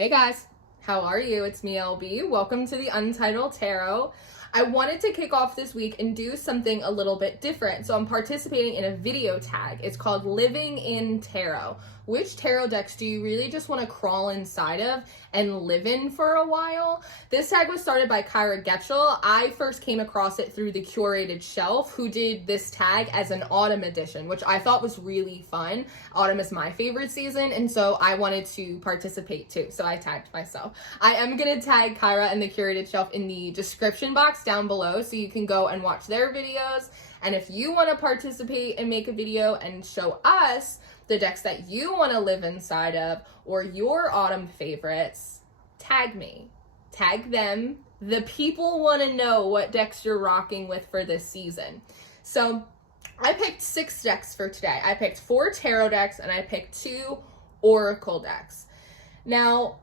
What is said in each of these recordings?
Hey guys, how are you? It's me, LB. Welcome to the Untitled Tarot. I wanted to kick off this week and do something a little bit different. So I'm participating in a video tag. It's called Living in Tarot. Which tarot decks do you really just want to crawl inside of and live in for a while? This tag was started by Kyra Getchell. I first came across it through the Curated Shelf, who did this tag as an autumn edition, which I thought was really fun. Autumn is my favorite season, and so I wanted to participate too, so I tagged myself. I am going to tag Kyra and the Curated Shelf in the description box down below, so you can go and watch their videos. And if you want to participate and make a video and show us the decks that you want to live inside of or your autumn favorites, tag me. Tag them. The people want to know what decks you're rocking with for this season. So I picked 6 decks for today. I picked 4 tarot decks and I picked 2 oracle decks. Now,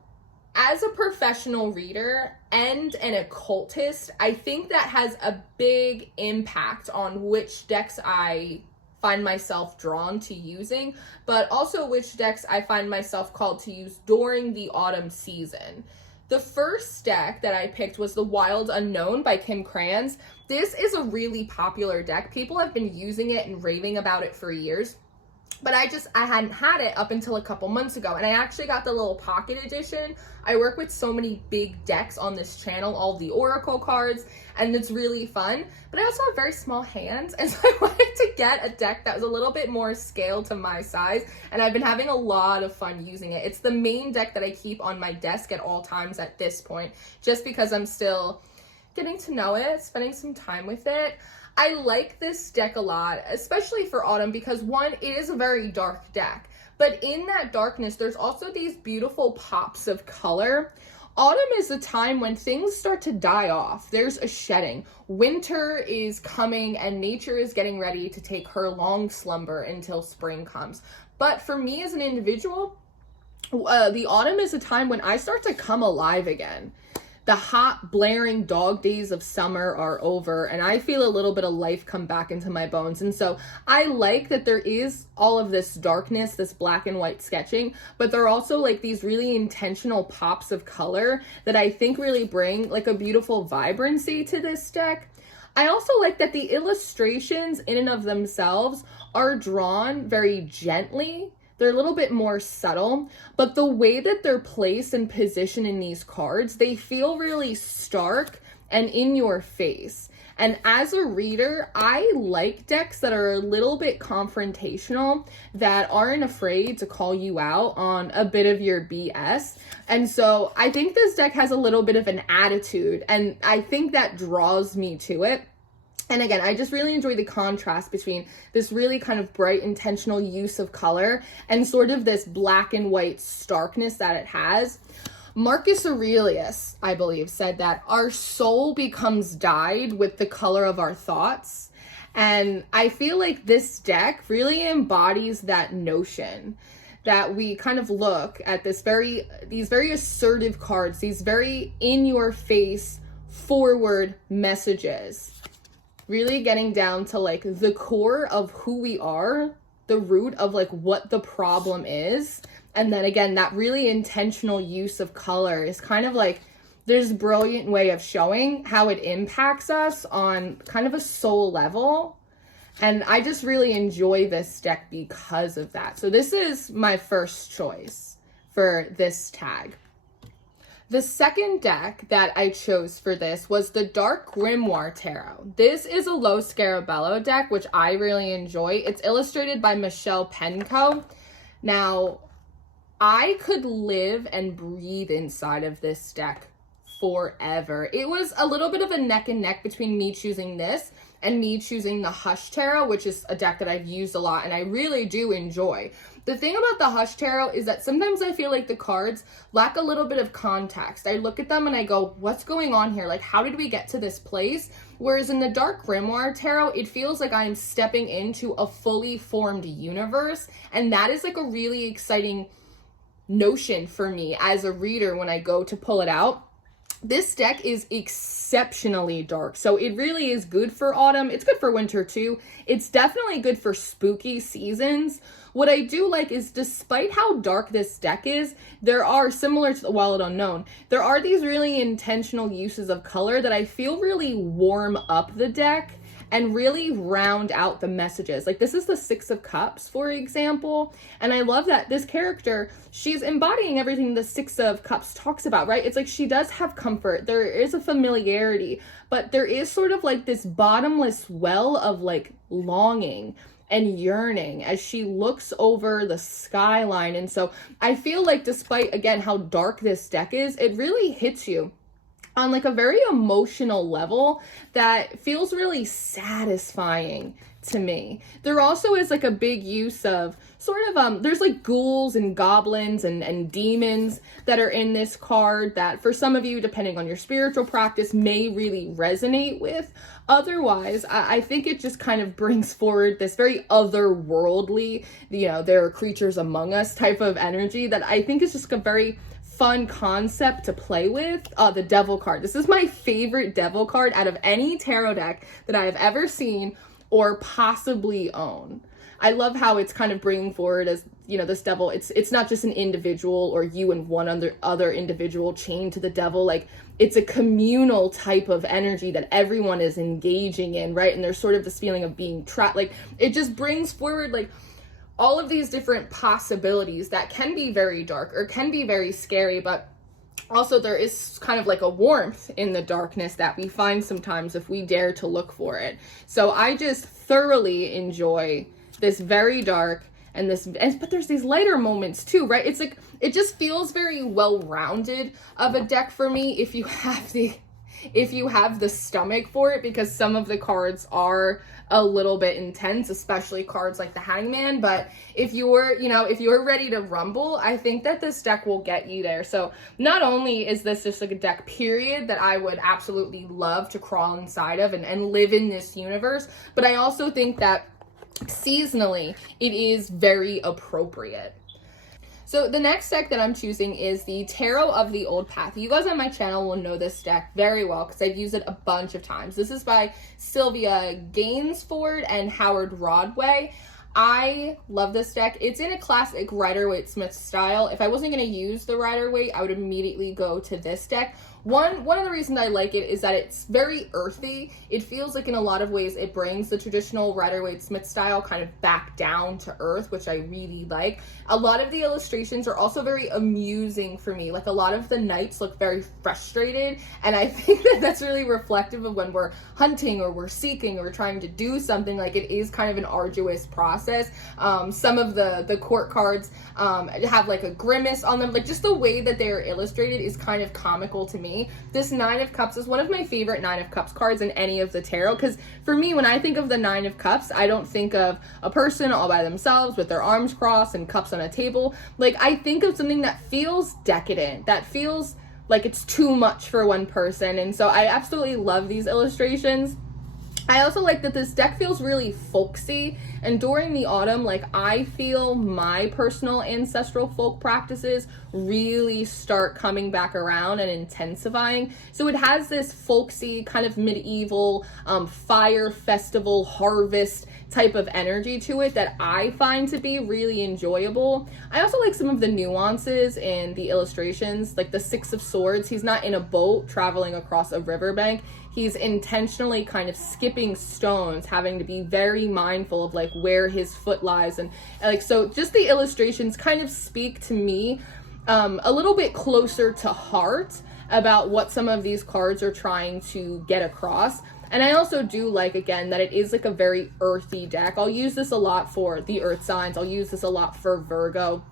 as a professional reader and an occultist, I think that has a big impact on which decks I find myself drawn to using, but also which decks I find myself called to use during the autumn season. The first deck that I picked was the Wild Unknown by Kim Krans. This is a really popular deck. People have been using it and raving about it for years. But I hadn't had it up until a couple months ago, and I actually got the little pocket edition. I work with so many big decks on this channel, all the oracle cards, and it's really fun. But I also have very small hands, and so I wanted to get a deck that was a little bit more scaled to my size, and I've been having a lot of fun using it. It's the main deck that I keep on my desk at all times at this point, just because I'm still getting to know it, spending some time with it. I like this deck a lot, especially for autumn, because one, it is a very dark deck, but in that darkness, there's also these beautiful pops of color. Autumn is a time when things start to die off. There's a shedding. Winter is coming and nature is getting ready to take her long slumber until spring comes. But for me as an individual, the autumn is a time when I start to come alive again. The hot, blaring dog days of summer are over, and I feel a little bit of life come back into my bones. And so I like that there is all of this darkness, this black and white sketching, but there are also like these really intentional pops of color that I think really bring like a beautiful vibrancy to this deck. I also like that the illustrations in and of themselves are drawn very gently. They're a little bit more subtle, but the way that they're placed and positioned in these cards, they feel really stark and in your face. And as a reader, I like decks that are a little bit confrontational, that aren't afraid to call you out on a bit of your BS. And so I think this deck has a little bit of an attitude, and I think that draws me to it. And again, I just really enjoy the contrast between this really kind of bright, intentional use of color and sort of this black and white starkness that it has. Marcus Aurelius, I believe, said that our soul becomes dyed with the color of our thoughts. And I feel like this deck really embodies that notion, that we kind of look at these very assertive cards, these very in-your-face, forward messages. Really getting down to like the core of who we are, the root of like what the problem is. And then again, that really intentional use of color is kind of like this brilliant way of showing how it impacts us on kind of a soul level. And I just really enjoy this deck because of that. So this is my first choice for this tag. The second deck that I chose for this was the Dark Grimoire Tarot. This is a Lo Scarabello deck, which I really enjoy. It's illustrated by Michelle Penco. Now, I could live and breathe inside of this deck forever. It was a little bit of a neck and neck between me choosing this and me choosing the Hush Tarot, which is a deck that I've used a lot and I really do enjoy. The thing about the Hush Tarot is that sometimes I feel like the cards lack a little bit of context. I look at them and I go, what's going on here? Like, how did we get to this place? Whereas in the Dark Grimoire Tarot, it feels like I'm stepping into a fully formed universe. And that is like a really exciting notion for me as a reader when I go to pull it out. This deck is exceptionally dark, so it really is good for autumn. It's good for winter too. It's definitely good for spooky seasons. What I do like is, despite how dark this deck is, there are, similar to the Wallet Unknown, there are these really intentional uses of color that I feel really warm up the deck and really round out the messages. Like, this is the Six of Cups, for example, and I love that this character, she's embodying everything the Six of Cups talks about, right? It's like she does have comfort, there is a familiarity, but there is sort of like this bottomless well of like longing and yearning as she looks over the skyline. And so I feel like, despite, again, how dark this deck is, it really hits you on like a very emotional level that feels really satisfying to me. There also is like a big use of sort of, there's like ghouls and goblins and demons that are in this card that for some of you, depending on your spiritual practice, may really resonate with. Otherwise, I think it just kind of brings forward this very otherworldly, you know, there are creatures among us type of energy that I think is just a very fun concept to play with. The Devil card. This is my favorite Devil card out of any tarot deck that I have ever seen or possibly own. I love how it's kind of bringing forward, as you know, this devil, it's not just an individual or you and one other individual chained to the devil. Like, it's a communal type of energy that everyone is engaging in, right? And there's sort of this feeling of being trapped. Like, it just brings forward like all of these different possibilities that can be very dark or can be very scary, but also there is kind of like a warmth in the darkness that we find sometimes if we dare to look for it. So I just thoroughly enjoy this very dark and this, but there's these lighter moments too, right? It's like, it just feels very well-rounded of a deck for me if you have the stomach for it, because some of the cards are a little bit intense, especially cards like the Hangman. But if you're ready to rumble, I think that this deck will get you there. So not only is this just like a deck period that I would absolutely love to crawl inside of and live in this universe, but I also think that seasonally it is very appropriate. So the next deck that I'm choosing is the Tarot of the Old Path. You guys on my channel will know this deck very well because I've used it a bunch of times. This is by Sylvia Gainsford and Howard Rodway. I love this deck. It's in a classic Rider-Waite-Smith style. If I wasn't going to use the Rider-Waite, I would immediately go to this deck. One of the reasons I like it is that it's very earthy. It feels like in a lot of ways it brings the traditional Rider-Waite-Smith style kind of back down to earth, which I really like. A lot of the illustrations are also very amusing for me. Like, a lot of the knights look very frustrated, and I think that that's really reflective of when we're hunting or we're seeking or we're trying to do something. Like, it is kind of an arduous process. Some of the court cards have like a grimace on them. Like, just the way that they're illustrated is kind of comical to me. This Nine of Cups is one of my favorite Nine of Cups cards in any of the tarot, because for me, when I think of the Nine of Cups, I don't think of a person all by themselves with their arms crossed and cups on a table. Like, I think of something that feels decadent, that feels like it's too much for one person, and so I absolutely love these illustrations. I also like that this deck feels really folksy, and during the autumn, like, I feel my personal ancestral folk practices really start coming back around and intensifying. So it has this folksy kind of medieval fire festival harvest type of energy to it that I find to be really enjoyable. I also like some of the nuances in the illustrations, like the Six of Swords. He's not in a boat traveling across a riverbank. He's intentionally kind of skipping stones, having to be very mindful of like where his foot lies, and like, so just the illustrations kind of speak to me a little bit closer to heart about what some of these cards are trying to get across. And I also do like, again, that it is like a very earthy deck. I'll use this a lot for the earth signs. I'll use this a lot for Virgo.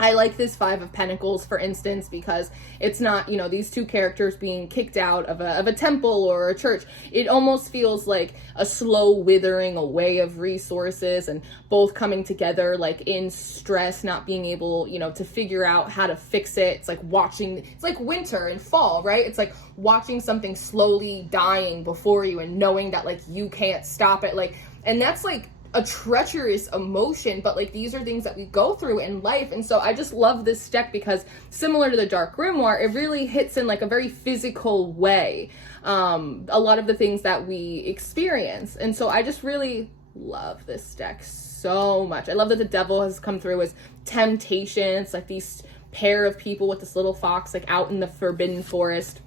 I like this Five of Pentacles, for instance, because it's not, you know, these two characters being kicked out of a temple or a church. It almost feels like a slow withering away of resources, and both coming together like in stress, not being able, you know, to figure out how to fix it. It's like it's like winter and fall, right? It's like watching something slowly dying before you and knowing that like you can't stop it. Like, and that's like a treacherous emotion, but like these are things that we go through in life. And so I just love this deck because, similar to the Dark Grimoire, it really hits in like a very physical way a lot of the things that we experience. And so I just really love this deck so much. I love that the devil has come through as temptation. It's like these pair of people with this little fox like out in the forbidden forest.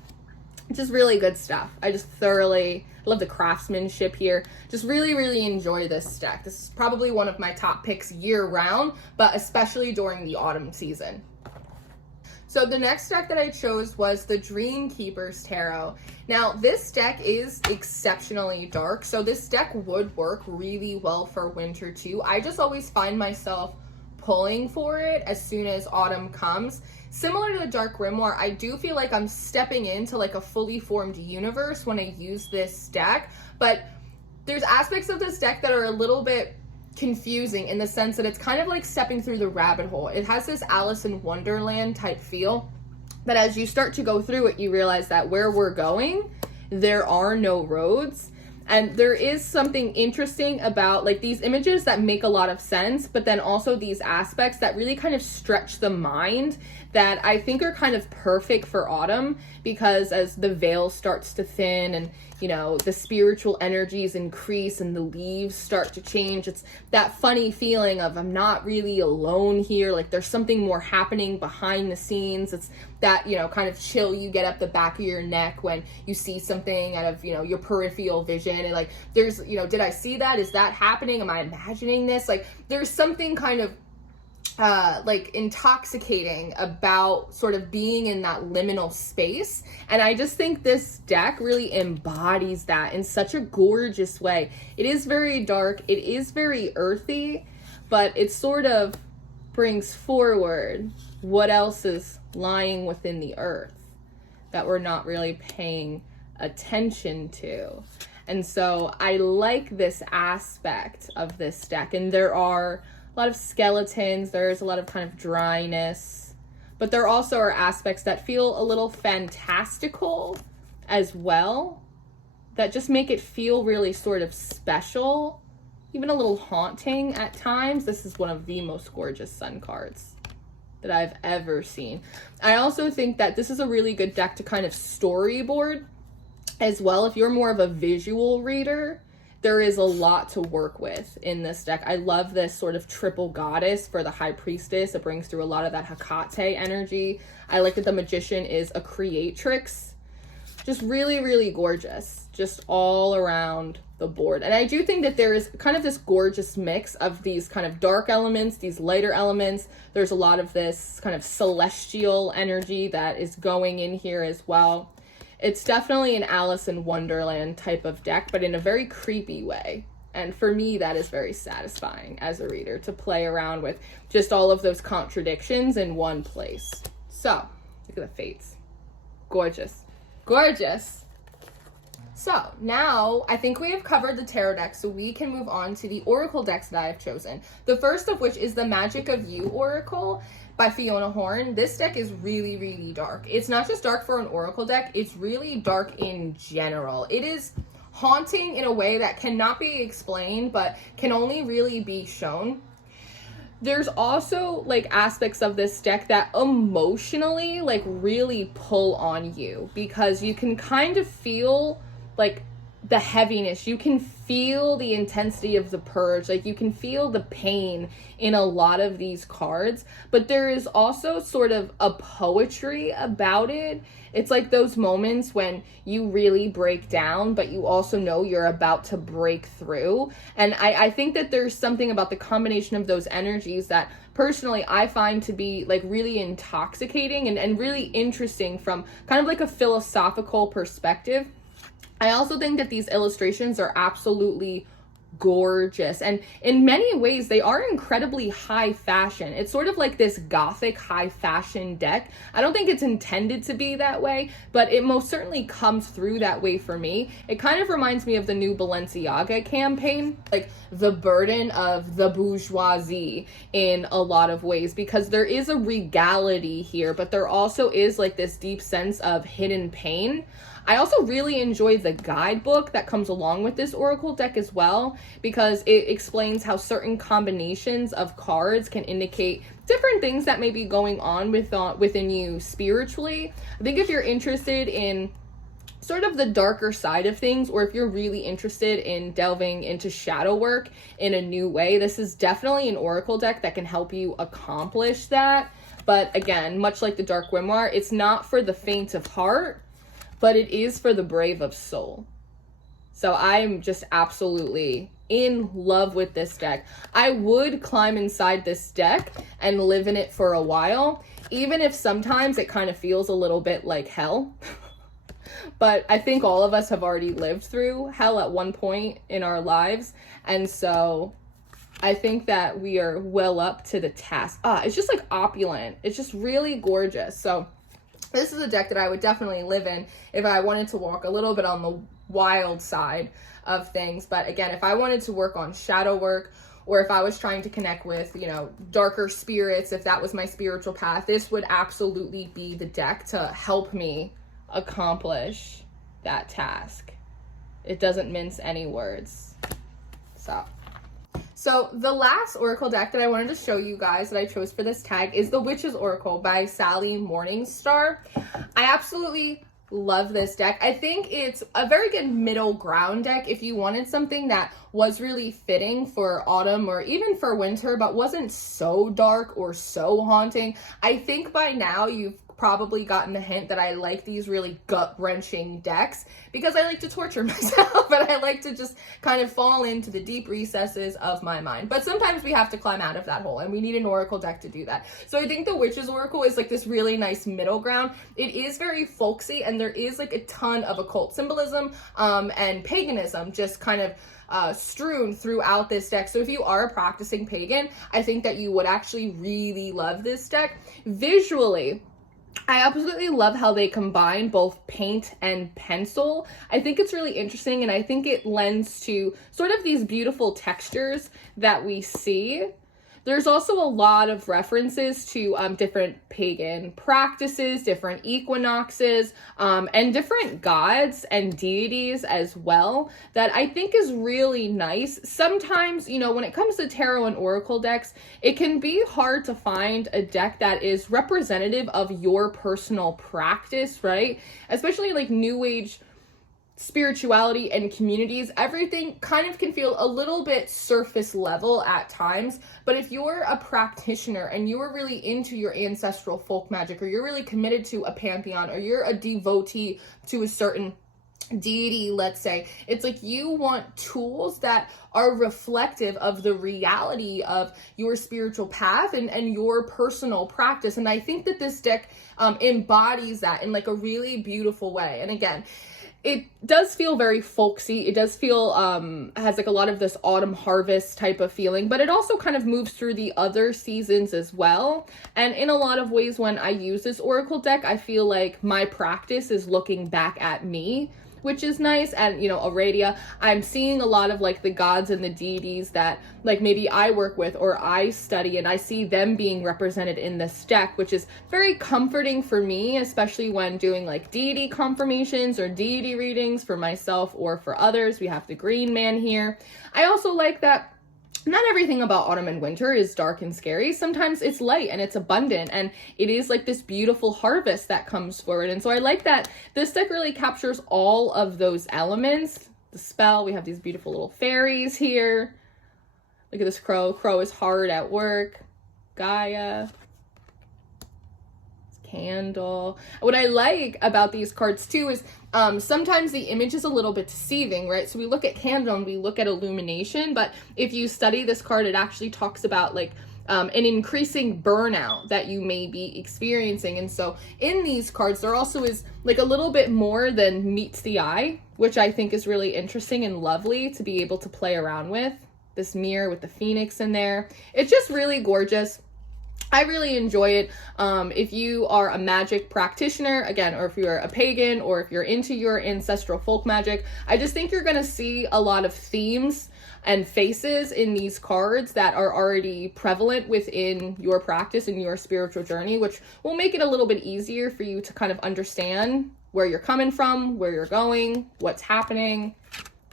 Just really good stuff. I just thoroughly love the craftsmanship here. Just really enjoy this deck. This is probably one of my top picks year round, but especially during the autumn season. So the next deck that I chose was the Dream Keepers Tarot. Now this deck is exceptionally dark, so this deck would work really well for winter too. I just always find myself pulling for it as soon as autumn comes. Similar to the Dark Grimoire, I do feel like I'm stepping into like a fully formed universe when I use this deck, but there's aspects of this deck that are a little bit confusing in the sense that it's kind of like stepping through the rabbit hole. It has this Alice in Wonderland type feel, but as you start to go through it, you realize that where we're going, there are no roads. And there is something interesting about like these images that make a lot of sense, but then also these aspects that really kind of stretch the mind that I think are kind of perfect for autumn, because as the veil starts to thin and, you know, the spiritual energies increase and the leaves start to change, it's that funny feeling of I'm not really alone here. Like there's something more happening behind the scenes. It's that, you know, kind of chill you get up the back of your neck when you see something out of, you know, your peripheral vision. And like, there's, you know, did I see that? Is that happening? Am I imagining this? Like there's something kind of like intoxicating about sort of being in that liminal space. And I just think this deck really embodies that in such a gorgeous way. It is very dark, it is very earthy, but it sort of brings forward what else is lying within the earth that we're not really paying attention to. And so I like this aspect of this deck, and there are a lot of skeletons, there's a lot of kind of dryness, but there also are aspects that feel a little fantastical as well, that just make it feel really sort of special, even a little haunting at times. This is one of the most gorgeous sun cards that I've ever seen. I also think that this is a really good deck to kind of storyboard as well. If you're more of a visual reader, there is a lot to work with in this deck. I love this sort of triple goddess for the high priestess. It brings through a lot of that Hecate energy. I like that the magician is a creatrix. Just really gorgeous, just all around the board. And I do think that there is kind of this gorgeous mix of these kind of dark elements, these lighter elements. There's a lot of this kind of celestial energy that is going in here as well. It's definitely an Alice in Wonderland type of deck, but in a very creepy way. And for me, that is very satisfying as a reader, to play around with just all of those contradictions in one place. So, look at the fates. Gorgeous. Gorgeous. So, now I think we have covered the tarot deck, so we can move on to the oracle decks that I have chosen. The first of which is the Magic of You Oracle by Fiona Horn. This deck is really dark. It's not just dark for an oracle deck, it's really dark in general. It is haunting in a way that cannot be explained, but can only really be shown. There's also like aspects of this deck that emotionally like really pull on you, because you can kind of feel like the heaviness, you can feel the intensity of the purge, like you can feel the pain in a lot of these cards, but there is also sort of a poetry about it. It's like those moments when you really break down, but you also know you're about to break through. And I think that there's something about the combination of those energies that personally I find to be like really intoxicating and really interesting from kind of like a philosophical perspective. I also think that these illustrations are absolutely gorgeous, and in many ways they are incredibly high fashion. It's sort of like this gothic high fashion deck. I don't think it's intended to be that way, but it most certainly comes through that way for me. It kind of reminds me of the new Balenciaga campaign, like the burden of the bourgeoisie in a lot of ways, because there is a regality here, but there also is like this deep sense of hidden pain. I also really enjoy the guidebook that comes along with this oracle deck as well, because it explains how certain combinations of cards can indicate different things that may be going on within you spiritually. I think if you're interested in sort of the darker side of things, or if you're really interested in delving into shadow work in a new way, this is definitely an oracle deck that can help you accomplish that. But again, much like the Dark Grimoire, it's not for the faint of heart, but it is for the brave of soul. So I'm just absolutely in love with this deck. I would climb inside this deck and live in it for a while, even if sometimes it kind of feels a little bit like hell. But I think all of us have already lived through hell at one point in our lives. And so I think that we are well up to the task. It's just like opulent. It's just really gorgeous. So this is a deck that I would definitely live in if I wanted to walk a little bit on the wild side of things. But again, if I wanted to work on shadow work, or if I was trying to connect with, you know, darker spirits, if that was my spiritual path, this would absolutely be the deck to help me accomplish that task. It doesn't mince any words. So the last oracle deck that I wanted to show you guys that I chose for this tag is the Witch's Oracle by Sally Morningstar. I absolutely love this deck. I think it's a very good middle ground deck if you wanted something that was really fitting for autumn or even for winter, but wasn't so dark or so haunting. I think by now you've probably gotten the hint that I like these really gut-wrenching decks because I like to torture myself and I like to just kind of fall into the deep recesses of my mind. But sometimes we have to climb out of that hole and we need an oracle deck to do that. So I think the Witch's Oracle is like this really nice middle ground. It is very folksy and there is like a ton of occult symbolism and paganism just kind of strewn throughout this deck. So if you are a practicing pagan, I think that you would actually really love this deck. Visually, I absolutely love how they combine both paint and pencil. I think it's really interesting and I think it lends to sort of these beautiful textures that we see. There's also a lot of references to different pagan practices, different equinoxes, and different gods and deities as well that I think is really nice. Sometimes, you know, when it comes to tarot and oracle decks, it can be hard to find a deck that is representative of your personal practice, right? Especially like New Age spirituality and communities, everything kind of can feel a little bit surface level at times. But if you're a practitioner and you're really into your ancestral folk magic, or you're really committed to a pantheon, or you're a devotee to a certain deity, let's say, it's like you want tools that are reflective of the reality of your spiritual path and your personal practice. And I think that this deck embodies that in like a really beautiful way. And again, it does feel very folksy. It does feel, has like a lot of this autumn harvest type of feeling, but it also kind of moves through the other seasons as well. And in a lot of ways, when I use this oracle deck, I feel like my practice is looking back at me, which is nice. And, you know, Aradia, I'm seeing a lot of like the gods and the deities that like maybe I work with or I study, and I see them being represented in this deck, which is very comforting for me, especially when doing like deity confirmations or deity readings for myself or for others. We have the Green Man here. I also like that not everything about autumn and winter is dark and scary. Sometimes it's light and it's abundant, and it is like this beautiful harvest that comes forward. And so I like that this deck really captures all of those elements. The spell, we have these beautiful little fairies here. Look at this crow. Crow is hard at work. Gaia. Candle. What I like about these cards too is sometimes the image is a little bit deceiving, right? So we look at candle and we look at illumination, but if you study this card, it actually talks about like an increasing burnout that you may be experiencing. And so in these cards, there also is like a little bit more than meets the eye, which I think is really interesting and lovely to be able to play around with. This mirror with the phoenix in there. It's just really gorgeous. I really enjoy it. If you are a magic practitioner, again, or if you're a pagan, or if you're into your ancestral folk magic, I just think you're going to see a lot of themes and faces in these cards that are already prevalent within your practice and your spiritual journey, which will make it a little bit easier for you to kind of understand where you're coming from, where you're going, what's happening.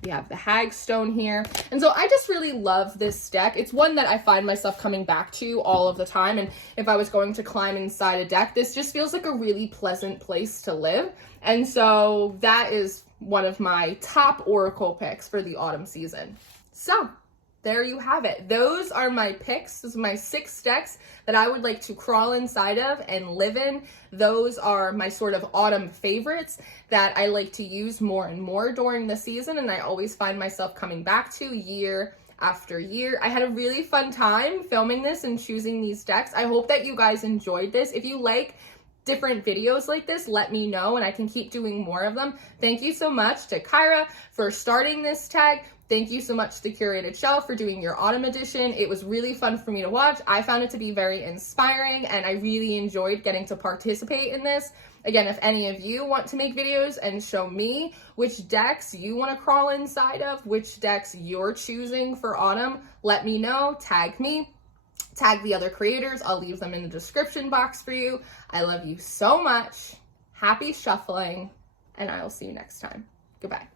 We have the Hagstone here. And so I just really love this deck. It's one that I find myself coming back to all of the time. And if I was going to climb inside a deck, this just feels like a really pleasant place to live. And so that is one of my top Oracle picks for the autumn season. So there you have it. Those are my picks. Those are my 6 decks that I would like to crawl inside of and live in. Those are my sort of autumn favorites that I like to use more and more during the season, and I always find myself coming back to year after year. I had a really fun time filming this and choosing these decks. I hope that you guys enjoyed this. If you like different videos like this, let me know and I can keep doing more of them. Thank you so much to Kyra for starting this tag. Thank you so much to Curated Shelf for doing your autumn edition. It was really fun for me to watch. I found it to be very inspiring and I really enjoyed getting to participate in this. Again, if any of you want to make videos and show me which decks you want to crawl inside of, which decks you're choosing for autumn, let me know, tag me, tag the other creators. I'll leave them in the description box for you. I love you so much. Happy shuffling, and I will see you next time. Goodbye.